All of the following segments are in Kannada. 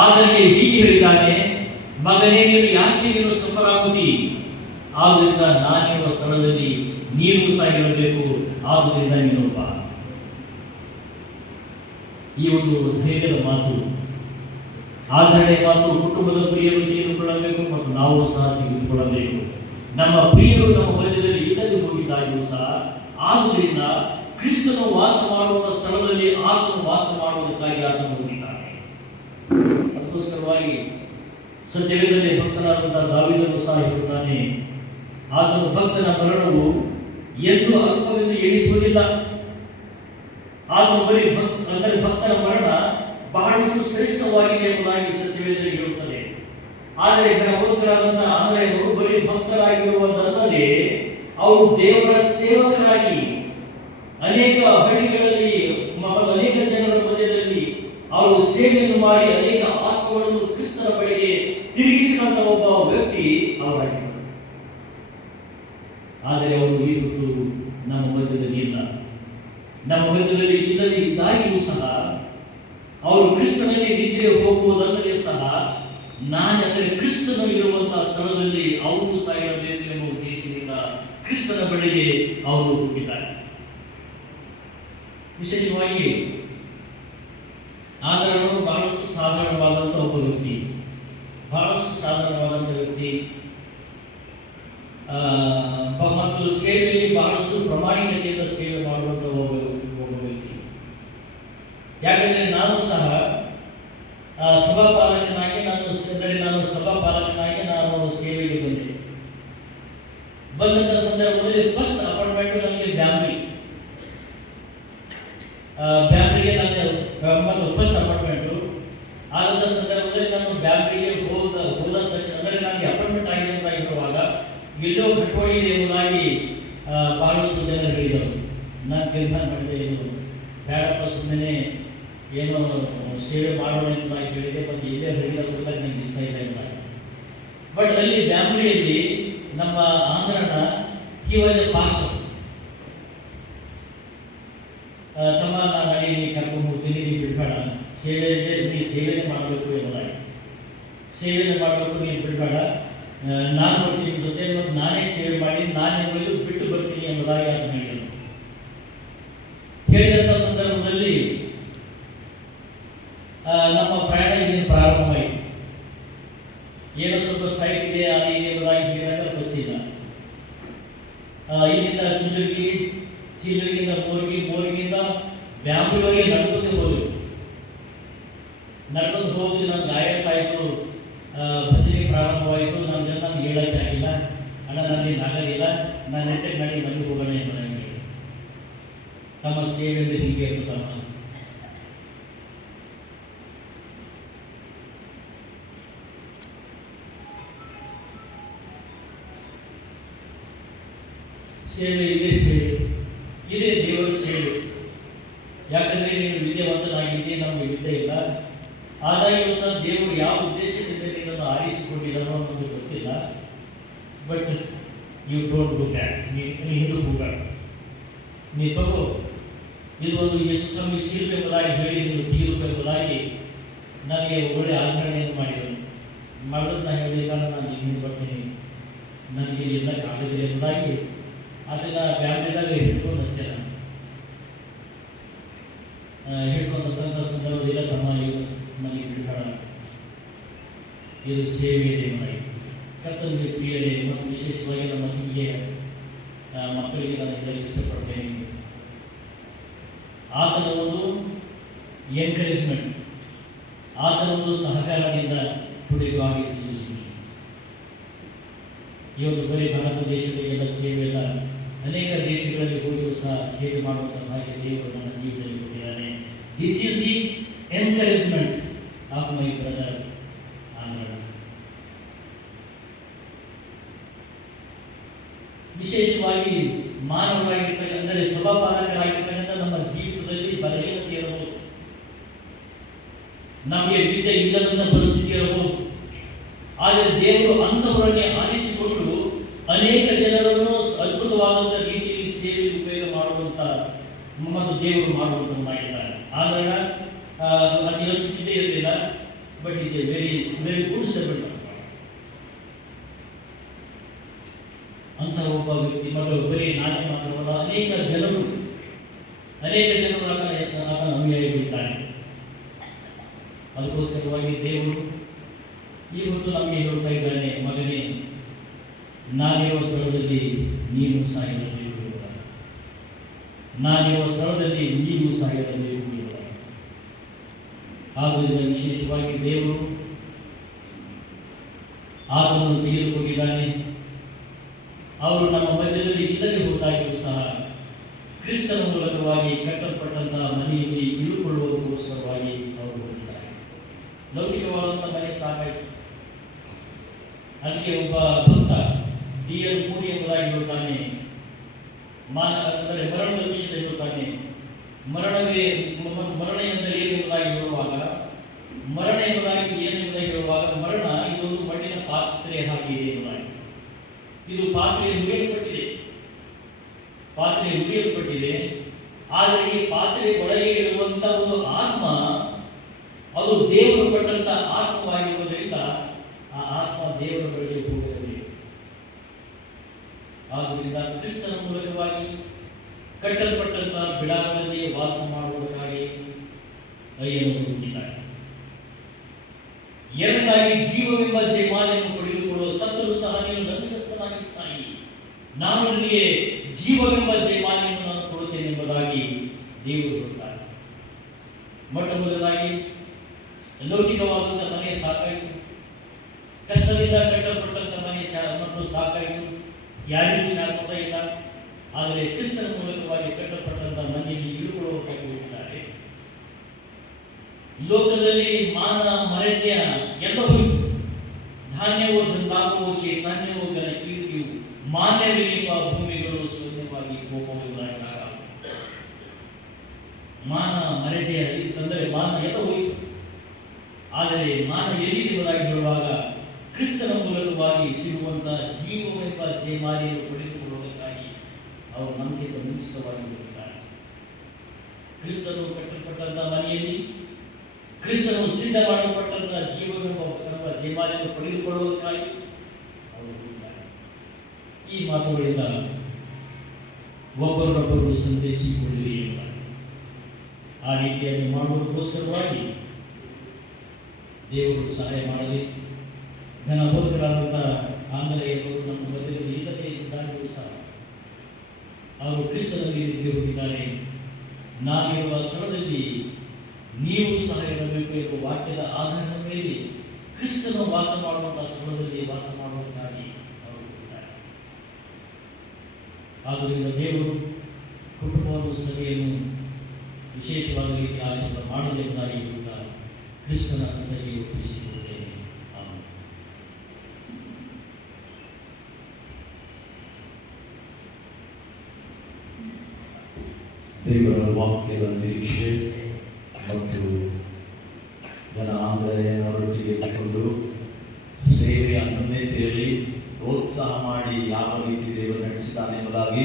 ಆದರೆ ಹೀಗೆ ಹೇಳಿದ್ದಾನೆ, ಮಗನೇ ನೀನು ಯಾಕೆ ನೀನು ಸಫರಾಗುತ್ತಿ? ಆದ್ದರಿಂದ ನಾನಿರುವ ಸ್ಥಳದಲ್ಲಿ ನೀನು ಸಹ ಇರಬೇಕು, ಆದುದರಿಂದ ನೀನು ಬಾ. ಈ ಒಂದು ಧೈರ್ಯದ ಮಾತು, ಆಧರಣೆ ಮಾತು ಕುಟುಂಬದ ಪ್ರಿಯರು ತೆಗೆದುಕೊಳ್ಳಬೇಕು ಮತ್ತು ನಾವು ಸಹ ತೆಗೆದುಕೊಳ್ಳಬೇಕು. ನಮ್ಮ ಪ್ರಿಯರು ನಮ್ಮ ಮಧ್ಯದಲ್ಲಿ ಇಲ್ಲದೆ ಹೋಗಿದ್ದಾಗಿಯೂ ಸಹ, ಆದುದರಿಂದ ಕ್ರಿಸ್ತನು ವಾಸ ಮಾಡುವ ಸ್ಥಳದಲ್ಲಿ ಆತನು ವಾಸ ಮಾಡುವುದಕ್ಕಾಗಿ ಆತನು ಹೋಗಿದ್ದಾನೆ. ಅದಕ್ಕೋಸ್ಕರವಾಗಿ ಸತ್ಯವೇದದಲ್ಲಿ ಭಕ್ತನಾದಂತಹ ದಾವೀದನು ಸಹ ಹೇಳುತ್ತಾನೆ, ಆತನು ಭಕ್ತನ ಮರಣವು ಎಂದು ಅಲ್ಪವೆಂದು ಎಣಿಸುವುದಿಲ್ಲ. ಆತನು ಬರೀ ಭಕ್ತರ ಮರಣ ಬಹಳಷ್ಟು ಶ್ರೇಷ್ಠವಾಗಿದೆ ಎಂಬುದಾಗಿ ಸತ್ಯವೇದದಲ್ಲಿ ಹೇಳುತ್ತದೆ. ಆದರೆ ಓದಕರಾದಂತಹ ಆಂಧ್ರವರು ಬರೀ ಭಕ್ತರಾಗಿರುವುದಲ್ಲದೆ ಅವರು ದೇವರ ಸೇವಕರಾಗಿ ಅನೇಕ ಹಳ್ಳಿಗಳಲ್ಲಿ ಅನೇಕ ಜನರ ಮಧ್ಯದಲ್ಲಿ ಅವರು ಸೇವೆಯನ್ನು ಮಾಡಿ ಅನೇಕ ಆತ್ಮಗಳನ್ನು ಕ್ರಿಸ್ತನ ಬಳಿಗೆ ತಿರುಗಿಸಿದಂತ ಒಬ್ಬ ವ್ಯಕ್ತಿ ಅವರಾಗಿದ್ದರು. ಆದರೆ ಅವರು ಈ ಹೊತ್ತು ನಮ್ಮ ಮಧ್ಯದಲ್ಲಿ ಇಲ್ಲ. ನಮ್ಮ ಮಧ್ಯದಲ್ಲಿ ಇಲ್ಲದೆ ಇದ್ದಾಗಿಯೂ ಸಹ ಅವರು ಕ್ರಿಸ್ತನಲ್ಲಿ ನಿದ್ರೆ ಹೋಗುವುದಲ್ಲದೆ ಸಹ ನಾನೆಂದರೆ ಕ್ರಿಸ್ತನು ಇರುವಂತಹ ಸ್ಥಳದಲ್ಲಿ ಅವರು ಸಹ ಇರಬೇಕು ಎಂಬ ಉದ್ದೇಶದಿಂದ ಕ್ರಿಸ್ತನ ಬಳಿಗೆ ಅವರು ಹೋಗಿದ್ದಾರೆ. ವಿಶೇಷವಾಗಿ ಆಂಧ್ರನು ಬಹಳಷ್ಟು ಸಾಧಾರಣವಾದಂತಹ ಒಬ್ಬ ವ್ಯಕ್ತಿ, ಬಹಳಷ್ಟು ಸಾಧಾರಣವಾದಂಥ ವ್ಯಕ್ತಿ ಮತ್ತು ಸೇವೆಯಲ್ಲಿ ಬಹಳಷ್ಟು ಪ್ರಾಮಾಣಿಕತೆಯಿಂದ ಸೇವೆ ಮಾಡುವಂತಹ ಒಬ್ಬ ವ್ಯಕ್ತಿ. ಯಾಕಂದ್ರೆ ನಾನು ಸಹ ಸಭಾಪಾಲಕನಾಗಿ ನಾನು ಸಭಾಪಾಲಕನಾಗಿ ನಾನು ಸೇವೆಗೆ ಬಂದೆ. ಬಂದಂತ ಸಂದರ್ಭದಲ್ಲಿ ಫಸ್ಟ್ ಅಪಾಯಿಂಟ್ಮೆಂಟ್ ನನಗೆ ಬ್ಯಾಂಬ್ರಿಗೆ ನಾನು ಫಸ್ಟ್ ಅಪಾಯಿಂಟ್ಮೆಂಟು ಆದಂಥ ಸಂದರ್ಭದಲ್ಲಿ ನಾನು ಬ್ಯಾಂಬ್ರಿಗೆ ಹೋದ ತಕ್ಷಣ, ಅಂದರೆ ನನಗೆ ಅಪಾಯಿಂಟ್ಮೆಂಟ್ ಆಗಿದೆ ಅಂತ ಇರುವಾಗ ಎಲ್ಲೋ ಕಟ್ಕೋಡಿ ಇದೆ ಎಂಬುದಾಗಿ ಬಹಳಷ್ಟು ಜನ ಹೇಳಿದರು. ನಾನು ತೀರ್ಮಾನ ಮಾಡಿದೆ, ಏನು ಬೇಡಪ್ಪ, ಸುಮ್ಮನೆ ಏನೋ ಸೇವೆ ಮಾಡೋಣ ಎಂಬುದಾಗಿ ಹೇಳಿದೆ. ಮತ್ತು ಎಲ್ಲೇ ಹೇಳಿದಾಗ ನನಗೆ ಇಷ್ಟ ಇಲ್ಲ ಎಂಬುದಾಗಿ. ಬಟ್ ಅಲ್ಲಿ ಬ್ಯಾಂಬ್ರಿಯಲ್ಲಿ ನಮ್ಮ ಆಂಧ್ರನ ಹಿ ವಾಸ್ ಎ ಪಾಸ್ಟರ್. ತಮ್ಮ ನಾನು ಅಡಿ ನೀ ಕರ್ಕೊಂಡು ಹೋಗ್ತೀನಿ, ನೀವು ಬಿಡಬೇಡ, ಸೇವೆ ಇದೆ, ನೀ ಸೇವೆನೇ ಮಾಡಬೇಕು ಎಂಬುದಾಗಿ. ಸೇವೆನೇ ಮಾಡಬೇಕು, ನೀನು ಬಿಡಬೇಡ, ನಾನು ಬರ್ತೀನಿ ಜೊತೆ, ಮತ್ತು ನಾನೇ ಸೇವೆ ಮಾಡಿ ನಾನೇ ಬಿಟ್ಟು ಬರ್ತೀನಿ ಎಂಬುದಾಗಿ ಆತ ಹೇಳಿದರು. ಹೇಳಿದಂಥ ಸಂದರ್ಭದಲ್ಲಿ ನಮ್ಮ ಪ್ರಯಾಣ ಇಲ್ಲಿ ಪ್ರಾರಂಭವಾಯಿತು. ಏನೋ ಸ್ವಲ್ಪ ಸ್ಟ್ರೈಕ್ ಇದೆ, ಅಲ್ಲಿ ಇದೆ ಎಂಬುದಾಗಿ ಹೇಳಿದಾಗ ಬಸ್ ಇಲ್ಲ. ಇಲ್ಲಿಂದ ಚಿಲ್ಲುಗಿಂದ ಮೋರಿಗಿಂದ ಬ್ಯಾಂಬೂರಿಗೆ ನಡ್ಕೊಂಡು ಹೋದೆವು. ನಡ್ಕೊಂಡು ಹೋಗಿ ನನಗೆ ಆಯಾಸ ಆಯಿತು, ಭಜನೆ ಪ್ರಾರಂಭವಾಯಿತು. ನಾನು ಹೇಳಕ್ಕೆ ಆಗಿಲ್ಲ, ಅಣ್ಣ ನನಗೆ ಆಗೋದಿಲ್ಲ, ನಾನು ನೆಟ್ಟಗೆ ನಡಿ ಮನೆಗೆ ಹೋಗೋಣ ಎಂಬುದಾಗಿ ಹೇಳಿ. ತಮ್ಮ ಸೇವೆಯಲ್ಲಿ ಹೀಗೆ ಇರ್ತಮ್ಮ, ಸೇವೆ ಇದೇ ದೇವರ ಸೇವೆ. ಯಾಕಂದರೆ ನೀನು ವಿದ್ಯಾವಂತನಾಗಿದ್ದೆ, ನಮಗೆ ವಿದ್ಯೆ ಇಲ್ಲ. ಆದಾಗ್ಯೂ ಸಹ ದೇವರು ಯಾವ ಉದ್ದೇಶದಿಂದ ನಿನ್ನನ್ನು ಆರಿಸಿಕೊಂಡಿದ್ದಾನೋ ಅನ್ನೋದು ಗೊತ್ತಿಲ್ಲ. But you don't do that. ನೀನು ಹಿಂದಕ್ಕೆ ಹೋಗಬೇಡ, ನೀ ತಗೋ, ಇದು ಒಂದು ಯೇಸು ಸ್ವಾಮಿ ಶೀಲ್ ಎಂಬುದಾಗಿ ಹೇಳಿ ನೀವು ತೆಗೆದುಕೊಳ್ಳುವುದಾಗಿ ನನಗೆ ಒಳ್ಳೆ ಆಚರಣೆಯನ್ನು ಮಾಡಿದರು. ಮಾಡಿದ್ರೆ ನಾನು ಹೇಳಿಲ್ಲ, ನಾನು ಹಿಂದೆ ಬರ್ತೀನಿ, ನನಗೆ ಎಲ್ಲ ಕಾಗದಿಲ್ಲ ಎಂಬುದಾಗಿ ಅದನ್ನು ಫ್ಯಾಮಿಲಿದಾಗ ಹಿಡ್ಕೊಂಡು ಹಚ್ಚಾರ. ಹಿಡ್ಕೊಂಡಂಥ ಸಂದರ್ಭದಿಂದ ತಮ್ಮ ಇವರು ನನಗೆ ಬಿಡಬೇಡ, ಇದು ಸೇವೆ ಇದೆ ಎಂಬುದಾಗಿ. ಕರ್ತನಿಗೆ ಪ್ರಿಯರೇ, ಮತ್ತು ವಿಶೇಷವಾಗಿ ನಮ್ಮ ತಂಗಿಯ ಮಕ್ಕಳಿಗೆ ನಾನು ಹೇಳಕ್ಕೆ ಇಷ್ಟಪಡ್ತೇನೆ, ಆತನ ಒಂದು ಎನ್ಕರೇಜ್ಮೆಂಟ್, ಆತನ ಒಂದು ಸಹಕಾರದಿಂದ ಟುಡೇ ಗಾಡ್ ಈಸ್ ಯೂಸಿಂಗ್. ಇವತ್ತು ಬರೀ ಭಾರತ ದೇಶದ ಎಲ್ಲ ಸೇವೆ ಎಲ್ಲ ಅನೇಕ ದೇಶಗಳಲ್ಲಿ ಹೋಗಿಯೂ ಸಹ ಸೇವೆ ಮಾಡುವಂಥ ಭಾಗ್ಯ ದೇವರು ನನ್ನ ಜೀವನದಲ್ಲಿ ಕೊಟ್ಟಿದ್ದಾನೆ. This is the encouragement of my brother Andhra. ವಿಶೇಷವಾಗಿ ಮಾನವರಾಗಿರ್ತಕ್ಕಂಥ, ಅಂದರೆ ಸಭಾಪಾಲಕರಾಗಿರ್ತಕ್ಕಂಥ ನಮ್ಮ ಜೀವಿತದಲ್ಲಿ ಬಲಹೀನತೆ ಇರಬಹುದು, ನಮಗೆ ವಿದ್ಯೆ ಇಲ್ಲದಂಥ ಪರಿಸ್ಥಿತಿ ಇರಬಹುದು. ಆದರೆ ದೇವರು ಅಂಥವರನ್ನೇ ಆರಿಸಿಕೊಂಡು ಅನೇಕ ಜನರನ್ನು ಅದ್ಭುತವಾದಂಥ ರೀತಿಯಲ್ಲಿ ಸೇವೆಗೆ ಉಪಯೋಗ ಮಾಡುವಂಥ ಮತ್ತು ದೇವರು ಮಾಡುವಂಥದ್ದು ಮಾಡಿದ್ದಾರೆ. ಆದಾಗ ಅತಿ ಯೋಚಿಸಿದ್ದೇ ಇರಲಿಲ್ಲ. But is A very very good servant of god. ಅಂಥ ಒಬ್ಬ ವ್ಯಕ್ತಿ ಮತ್ತು ಬರೀ ನಾನೇ ಮಾತ್ರವಲ್ಲ, ಅನೇಕ ಜನರು ಆತನ ಅನುಯಾಯಿಗಳಿದ್ದಾರೆ. ಅದಕ್ಕೋಸ್ಕರವಾಗಿ ದೇವರು ಇವತ್ತು ನಮಗೆ ಹೇಳ್ತಾ ಇದ್ದಾನೆ, ಮಗನೇ, ನಾನಿರುವ ಸ್ಥಳದಲ್ಲಿ ನೀನು ಸಾಯಬೇಕು, ನಾನಿರುವ ಸ್ಥಳದಲ್ಲಿ ನೀವು ಸಾಯಬೇಕು. ಆದ್ದರಿಂದ ವಿಶೇಷವಾಗಿ ದೇವರು ಆತನನ್ನು ತೆಗೆದುಕೊಂಡಿದ್ದಾನೆ. ಅವರು ನಮ್ಮ ಮಧ್ಯದಲ್ಲಿ ಇಲ್ಲದೆ ಹೋದಾಗಿಯೂ ಸಹ ಕ್ರಿಸ್ತನ ಮೂಲಕವಾಗಿ ಕಟ್ಟಲ್ಪಟ್ಟಂತಹ ಮನೆಯಲ್ಲಿ ಇಳುಕೊಳ್ಳುವುದಕ್ಕೋಸ್ಕರವಾಗಿ ಅವರು ಹೋಗಿದ್ದಾರೆ. ಲೌಕಿಕವಾದಂಥ ಮನೆ ಸಾಕಾಯಿತು. ಅದಕ್ಕೆ ಒಬ್ಬ ಭಕ್ತ D.L. ಮೂಡಿ ಎಂಬುದಾಗಿ ಹೇಳುತ್ತಾನೆ, ಅಂದರೆ ಮರಣದ ವಿಷಯದಲ್ಲಿ ಹೇಳುತ್ತಾನೆ, ಮರಣ ಎಂದರೆ ಏನು ಎಂಬುದಾಗಿ ಹೇಳುವಾಗ, ಮರಣ ಎಂಬುದಾಗಿ ಏನು ಎಂಬುದಾಗಿ ಹೇಳುವಾಗ, ಮರಣ ಇದೊಂದು ಮಣ್ಣಿನ ಪಾತ್ರೆ ಹಾಗೆ ಎಂಬುದಾಗಿ. ಇದು ಪಾತ್ರೆ ಹುಡಿಯಲ್ಪಟ್ಟಿದೆ. ಆದರೆ ಈ ಪಾತ್ರೆ ಒಳಗೆ ಇರುವಂತ ಒಂದು ಆತ್ಮ, ಅದು ದೇವರು ಕೊಟ್ಟಂತ ಆತ್ಮವಾಗಿರುವುದರಿಂದ ಆ ಆತ್ಮ ದೇವರ ಬಳಿಗೆ ಹೋಗಬೇಕು. ಆದ್ದರಿಂದ ಕ್ರಿಸ್ತನ ಮೂಲಕವಾಗಿ ಕಟ್ಟಲ್ಪಟ್ಟಂತಹ ಬಿಡಾರದಲ್ಲಿ ವಾಸ ಮಾಡುವುದಕ್ಕಾಗಿ ಅಯ್ಯನು ಹುಟ್ಟಿದ್ದಾರೆ. ಎರಡನೇದಾಗಿ, ಜೀವವೆಂಬ ಜಯಮಾಲೆಯನ್ನು ಪಡೆದುಕೊಳ್ಳುವ ಸತ್ತರೂ ಸಹ ನೀನು ನಂಬಿಕಸ್ಥನಾಗಿ ಸಾಯಿ, ನಾನು ನಿನಗೆ ಜೀವವೆಂಬ ಜಯಮಾಲೆಯನ್ನು ನಾನು ಕೊಡುತ್ತೇನೆ ಎಂಬುದಾಗಿ ದೇವರು ಹೇಳುತ್ತಾರೆ. ಮೊಟ್ಟ ಮೊದಲಾಗಿ ಲೌಕಿಕವಾದಂಥ ಮನೆ ಸಾಕಾಯಿತು, ಕಷ್ಟದಿಂದ ಕಟ್ಟಲ್ಪಟ್ಟಂಥ ಮನೆ ಮತ್ತು ಸಾಕಾಯಿತು, ಯಾರಿಗೂ ಶಾಶ್ವತ ಇಲ್ಲ. ಆದರೆ ಕ್ರಿಸ್ತನ ಮೂಲಕವಾಗಿ ಕಟ್ಟಲ್ಪಟ್ಟಂಥ ಮನೆಯಲ್ಲಿ ಇಳುಕೊಳ್ಳುವುದಕ್ಕೆ ಹೋಗಿದ್ದಾರೆ. ಲೋಕದಲ್ಲಿ ಮಾನ ಮರ್ಯಾದೆ ಎಲ್ಲ ಹೋಯಿತು. ಧಾನ್ಯವೋ ದಂದಾಪವೋ ಚೈತನ್ಯವೋ ಘನ ಕೀರ್ತಿಯು ಮಾನ್ಯವೆನಿಪ ಭೂಮಿಗಳು ಶೂನ್ಯವಾಗಿ ಹೋಗುವುದಾಗಿ. ಮಾನ ಮರ್ಯಾದೆ ಅಂದರೆ ಮಾನ ಎಲ್ಲ ಹೋಯಿತು. ಆದರೆ ಮಾನ ಎಲ್ಲಿರುವುದಾಗಿ ಹೇಳುವಾಗ, ಕ್ರಿಸ್ತನ ಮೂಲಕವಾಗಿ ಸಿಗುವಂತಹ ಜೀವವೆಂಬ ಜಯಮಾಲೆಯನ್ನು ಪಡೆದುಕೊಳ್ಳುವುದಕ್ಕಾಗಿ ಅವರು ನಮಗಿಂತ ಮುಂಚಿತವಾಗಿ ಹೋಗಿದ್ದಾರೆ. ಕ್ರಿಸ್ತನು ಕಟ್ಟಲ್ಪಟ್ಟಂತಹ ಮನೆಯಲ್ಲಿ ಕ್ರಿಸ್ತನು ಸಿದ್ಧ ಮಾಡಲ್ಪಟ್ಟಂತಹ ಜೀವವೆಂಬ ಜಯಮಾಲೆಯನ್ನು ಪಡೆದುಕೊಳ್ಳುವುದಕ್ಕಾಗಿ ಅವರು ಹೋಗಿದ್ದಾರೆ. ಈ ಮಾತುಗಳಿಂದ ಒಬ್ಬರೊಬ್ಬರು ಸಂದೇಶಿಸಿಕೊಳ್ಳಿರಿ ಎಂಬುದಾಗಿ. ಆ ರೀತಿಯಲ್ಲಿ ಮಾಡುವುದಕ್ಕೋಸ್ಕರವಾಗಿ ದೇವರು ಸಹಾಯ ಮಾಡಲಿ. ಘನ ಬೋಧಕರಾದಂತಹ ಆಂಗ್ಲೇಯರು ನಮ್ಮ ಮಧ್ಯದಲ್ಲಿ ಇಲ್ಲದೆ ಇದ್ದಾಗಿಯೂ ಸಹ ಅವರು ಕ್ರಿಸ್ತನಲ್ಲಿ ನಿಂತು ಹೋಗಿದ್ದಾರೆ. ನಾನಿರುವ ಸ್ಥಳದಲ್ಲಿ ನೀವು ಸಹ ಇರಬೇಕು ಎಂಬ ವಾಕ್ಯದ ಆಧಾರದ ಮೇಲೆ ಕ್ರಿಸ್ತನು ವಾಸ ಮಾಡುವಂತಹ ಸ್ಥಳದಲ್ಲಿ ವಾಸ ಮಾಡುವುದಕ್ಕಾಗಿ ಅವರು ಹೋಗಿದ್ದಾರೆ. ಆದ್ದರಿಂದ ದೇವರು ಕುಟುಂಬವನ್ನು ಸಭೆಯನ್ನು ವಿಶೇಷವಾದ ರೀತಿ ಆಶೀರ್ವಾದ ಮಾಡಲೆಂದಾಗಿ ಹೇಳುತ್ತಾ ಕ್ರಿಸ್ತನ ಹಸ್ತಕ್ಕೆ ಒಪ್ಪಿಸಿಕೊಳ್ಳುತ್ತೇನೆ. ಆಮೆನ್. ದೇವರ ವಾಕ್ಯದ ನಿರೀಕ್ಷೆ ಮತ್ತು ಜನ ಆಂಧ್ರೊಟ್ಟಿಗೆ ಇಟ್ಟುಕೊಂಡು ಸೇವೆಯ ಅನ್ಯೋನ್ಯತೆಯಲ್ಲಿ ಪ್ರೋತ್ಸಾಹ ಮಾಡಿ ಯಾವ ರೀತಿ ದೇವರು ನಡೆಸಿದ್ದಾನೆ ಎಂಬುದಾಗಿ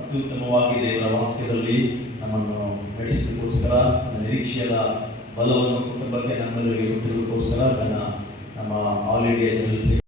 ಅತ್ಯುತ್ತಮವಾಗಿ ದೇವರ ವಾಕ್ಯದಲ್ಲಿ ನಮ್ಮನ್ನು ನಡೆಸೋದಕ್ಕೋಸ್ಕರ ನಿರೀಕ್ಷೆಯ ಬಲವನ್ನು ಕುಟುಂಬಕ್ಕೆ ನಮ್ಮೆಲ್ಲರಿಗೆ ಕೊಟ್ಟಿರೋದಕ್ಕೋಸ್ಕರ ನಮ್ಮ ಆಲ್ ಇಂಡಿಯಾ ಜನರಲ್